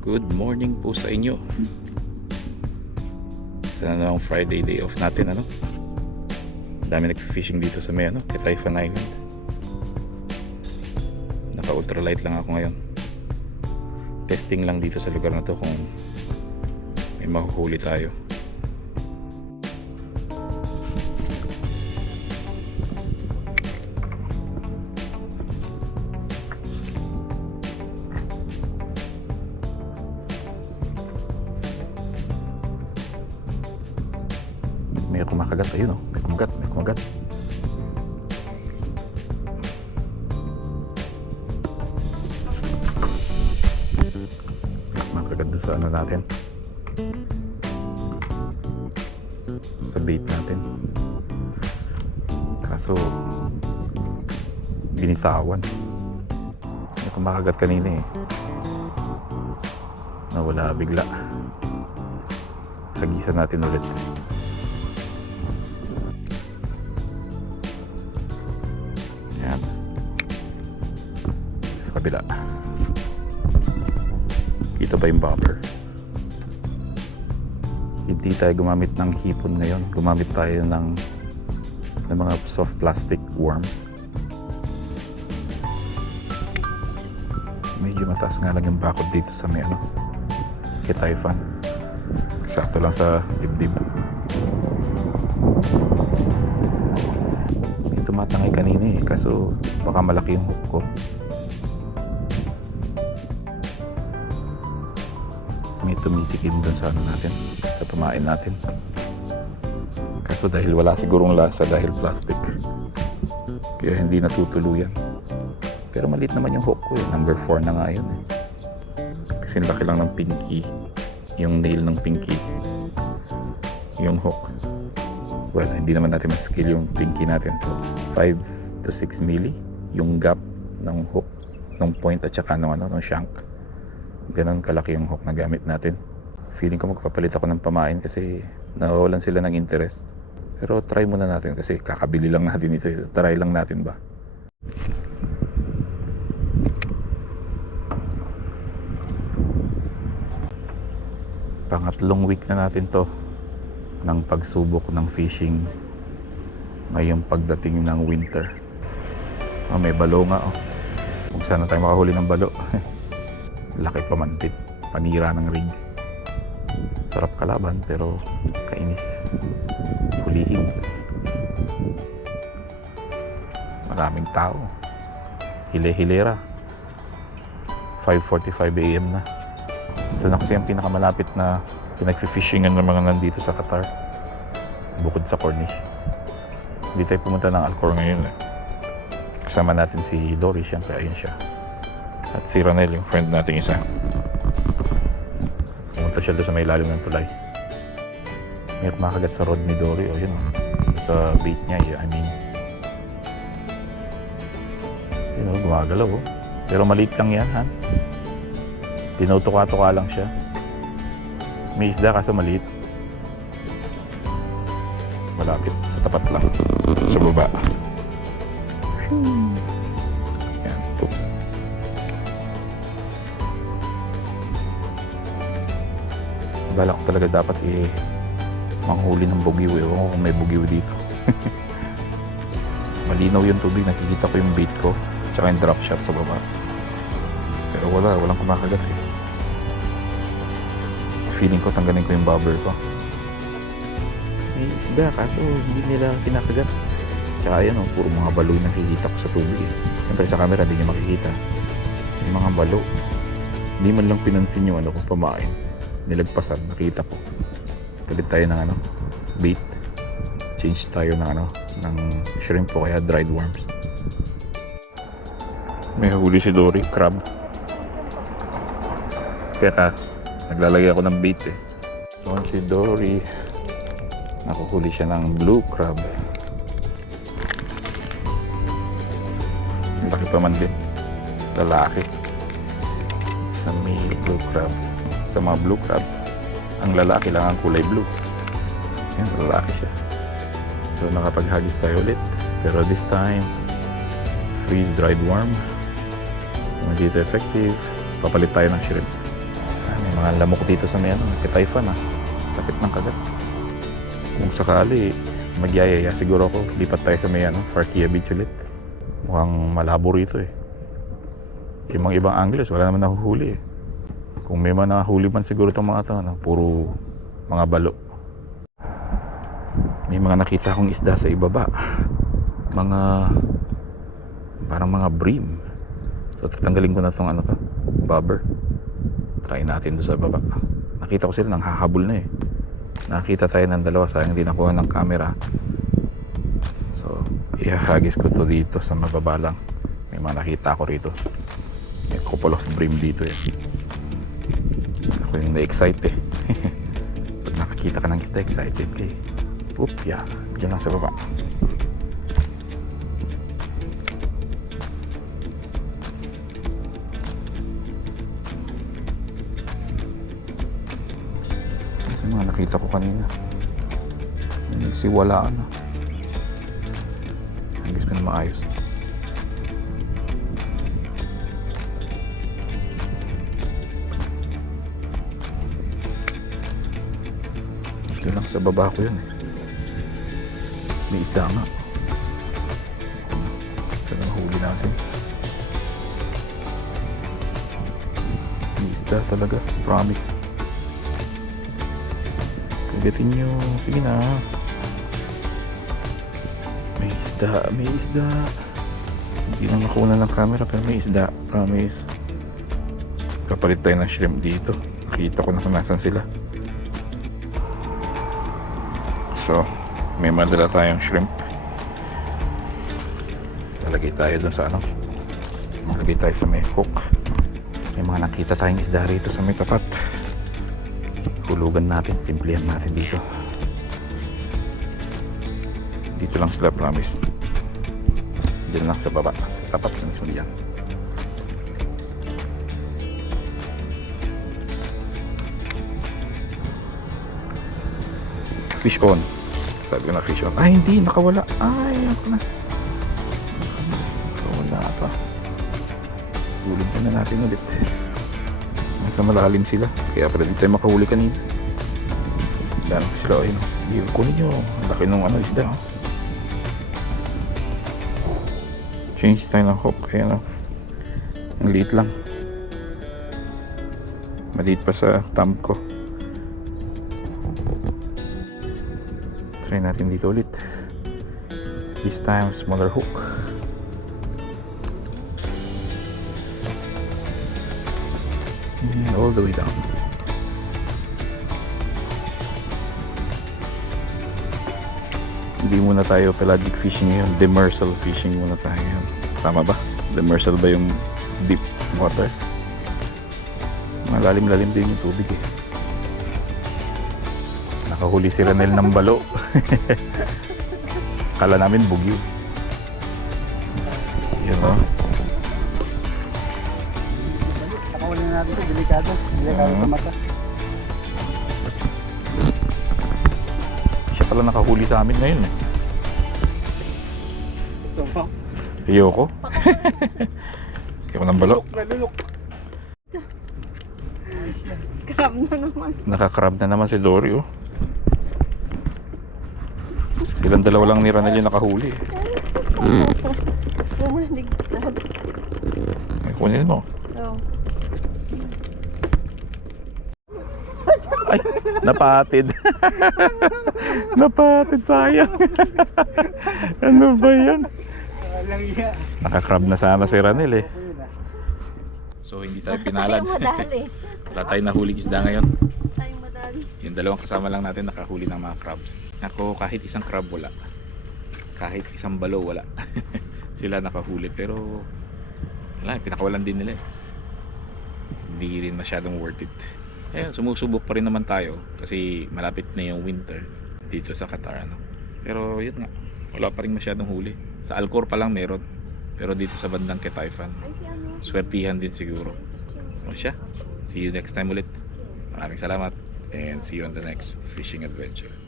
Good morning po sa inyo. Sana na ang Friday day off natin ano. Dami nag-fishing dito sa may ano, Kitayfan Island. Naka ultralight lang ako ngayon. Testing lang dito sa lugar na to kung may mahuhuli tayo. May kumakagat ayun oh. May kumagat, may kumagat. May kumakagat sa ano natin. Sa bait natin. Kaso binitawan. May kumakagat kanina eh. Nawala bigla. Hagisan natin ulit. Sa kabila. Kita ba yung bobber? Hindi tayo gumamit ng hipon ngayon. Gumamit tayo ng, ng mga soft plastic worm. Medyo mataas nga lang yung bakod dito sa may ano. Kitay fan. Sakto lang sa dibdib. May tumatangay kanina eh. Kaso baka malaki yung hook ko. Tumitikim dun sa ano natin. Sa pamain natin. Kaso dahil wala sigurong lasa dahil plastic. Kaya hindi natutuluyan. Pero maliit naman yung hook ko eh. Number 4 na nga yun eh. Kasi laki lang ng pinky. Yung nail ng pinky. Yung hook well, hindi naman natin ma-skill yung pinky natin. So, 5 to 6 milli yung gap ng hook, ng point at saka ng, ano, ng shank. Ganon kalaki yung hook na gamit natin. Feeling ko magpapalit ako ng pamain kasi nawawalan sila ng interest. Pero try muna natin kasi kakabili lang natin ito. Try lang natin ba? Pangatlong week na natin to ng pagsubok ng fishing ngayong pagdating ng winter. Oh, may balo nga oh. Kung sana tayo makahuli ng balo. Laki pamantit. Panira ng rig. Sarap kalaban pero kainis. Hulihin. Maraming tao. Hile-hilera. 5.45 a.m. na. Ito na kasi ang pinakamalapit na pinag-fishingan ng mga nandito sa Qatar. Bukod sa Cornish. Hindi tayo pumunta ng Alcor ngayon eh. Kasama natin si Dory, syempre ayun siya. At si Ronel, yung friend nating isa. Pumunta siya doon sa may lalim ng tulay. May kumakagat sa rod ni Dory, o yun, sa bait niya, I mean. Yun o, gumagalaw oh. Pero maliit lang yan, ha? Tinutuka-tuka lang siya. May isda kaso maliit. Malapit sa tapat lang. Sa baba. Yan, Bala ko talaga dapat i manghuli ng bugiw. Ewan ko kung may bugiw dito. Malinaw yung tubig. Nakikita ko yung bait ko. Tsaka yung drop shot sa baba. Pero wala. Walang kumakagat eh feeling ko tanggalin ko yung bobber ko. May isda kaso hindi nila kinakagat. Tsaka yan oh, puro mga balo yung nakikita ko sa tubig eh. Siyempre sa camera hindi nyo makikita. Yung mga balo. Hindi man lang pinansin yung ano ko pamain. Nilagpasan, nakita ko. Galit tayo ng ano, bait. Change tayo ng ano, ng shrimp po kaya dried worms. May huli si Dory, crab. Kaya naglalagay ako ng bait eh. So si Dory, nakuhuli siya ng blue crab. Laki pa man din. Lalaki. Sa may blue crab. Sa mga blue crab, ang lalaki lang ang kulay blue. Yan, lalaki siya. So nakapaghagis tayo ulit. Pero this time, freeze dried worm. Hindi ito effective, papalit tayo ng shrimp. mga lamok dito sa may ano, Typhoon ah. Sakit ng kagat. Kung sakali, magyayaya siguro ako. Lipat tayo sa may ano, Farkia Beach ulit. Mukhang malabo rito eh. Mga ibang anglers, wala naman nahuhuli eh. Kung may mga nahuli man siguro itong mga ito, ano, puro mga balo. May mga nakita akong isda sa ibaba. Mga parang mga bream. So tatanggalin ko na itong ano ko, bobber. Try natin doon sa baba. Nakita ko sila nang hahabol na eh. Nakita tayo ng dalawa, sayang hindi nakuha ng camera. So, ihahagis ko to dito sa mababa lang. May mga nakita ko rito. May couple of bream dito eh. Ako yung na-excite eh. Pag nakakita ka ng isda, excited ka eh. Oop, yeah. Diyan lang sa baba. Kasi mga nakita ko kanina. Nagsiwalaan na. Gusto ko na maayos. Sa baba ko yun eh. May isda nga. Isa lang huli natin. May isda talaga. Promise. Kagatin nyo. Sige na. May isda. May isda. Hindi na nakuha ng camera pero may isda. Promise. Kapalit tayo ng shrimp dito. Nakita ko na kung nasan sila. So, may madala tayong shrimp. Lalagay tayo dun sa ano. Lalagay tayo sa may hook. May mga nakita tayong isda rito sa may tapat. Hulugan natin. Simplihan natin dito. Dito lang sila promise. Diyan lang sa baba. Sa tapat lang mismo diyan. Fish on. Sabi ko na fish on. Ay, hindi. Nakawala. Ay, ako na. Nakawala pa. Hulog na natin ulit. Nasa malalim sila. Kaya pala di tayo makahuli kanina. Dami pa sila. Ayun. oh. Sige, kunin nyo. Ang laki nung ano, isda. oh. Change tayo ng hook. Ayan o. Ang liit lang. Maliit pa sa thumb ko. Try natin dito ulit. This time, smaller hook. And all the way down. Hindi muna tayo pelagic fishing ngayon. Demersal fishing muna tayo. Tama ba? Demersal ba yung deep water? Malalim-lalim din yung tubig eh. Nakahuli si Ranel ng balo. Kala namin bugyo. Yan o. Nakawala na natin ito, delikado. Delikado sa mata. Siya pala nakahuli sa amin ngayon eh. Gusto mo? Ayoko. Ikaw ng balo. Nalulok. Crab na naman. Nakakrab na naman si Dory oh. Silang dalawa lang ni Ranel yung nakahuli. eh. Bumaligtad. Ay, kunin mo. Oh. Ay, napatid. napatid, sayang. ano ba yan? Nakakrab na sana si Ranel eh. So, hindi tayo pinalad. madali. Wala tayong nahuling isda ngayon. Yung dalawang kasama lang natin nakahuli ng mga crabs. Ako, kahit isang crab wala. Kahit isang balo wala. Sila nakahuli pero wala, pinakawalan din nila eh. Hindi rin masyadong worth it. Ayun, sumusubok pa rin naman tayo kasi malapit na yung winter dito sa Qatar. Ano? Pero yun nga, wala pa rin masyadong huli. Sa Alcor pa lang meron. Pero dito sa bandang Ketaifan, swertihan din siguro. O siya, see you next time ulit. Maraming salamat and see you on the next fishing adventure.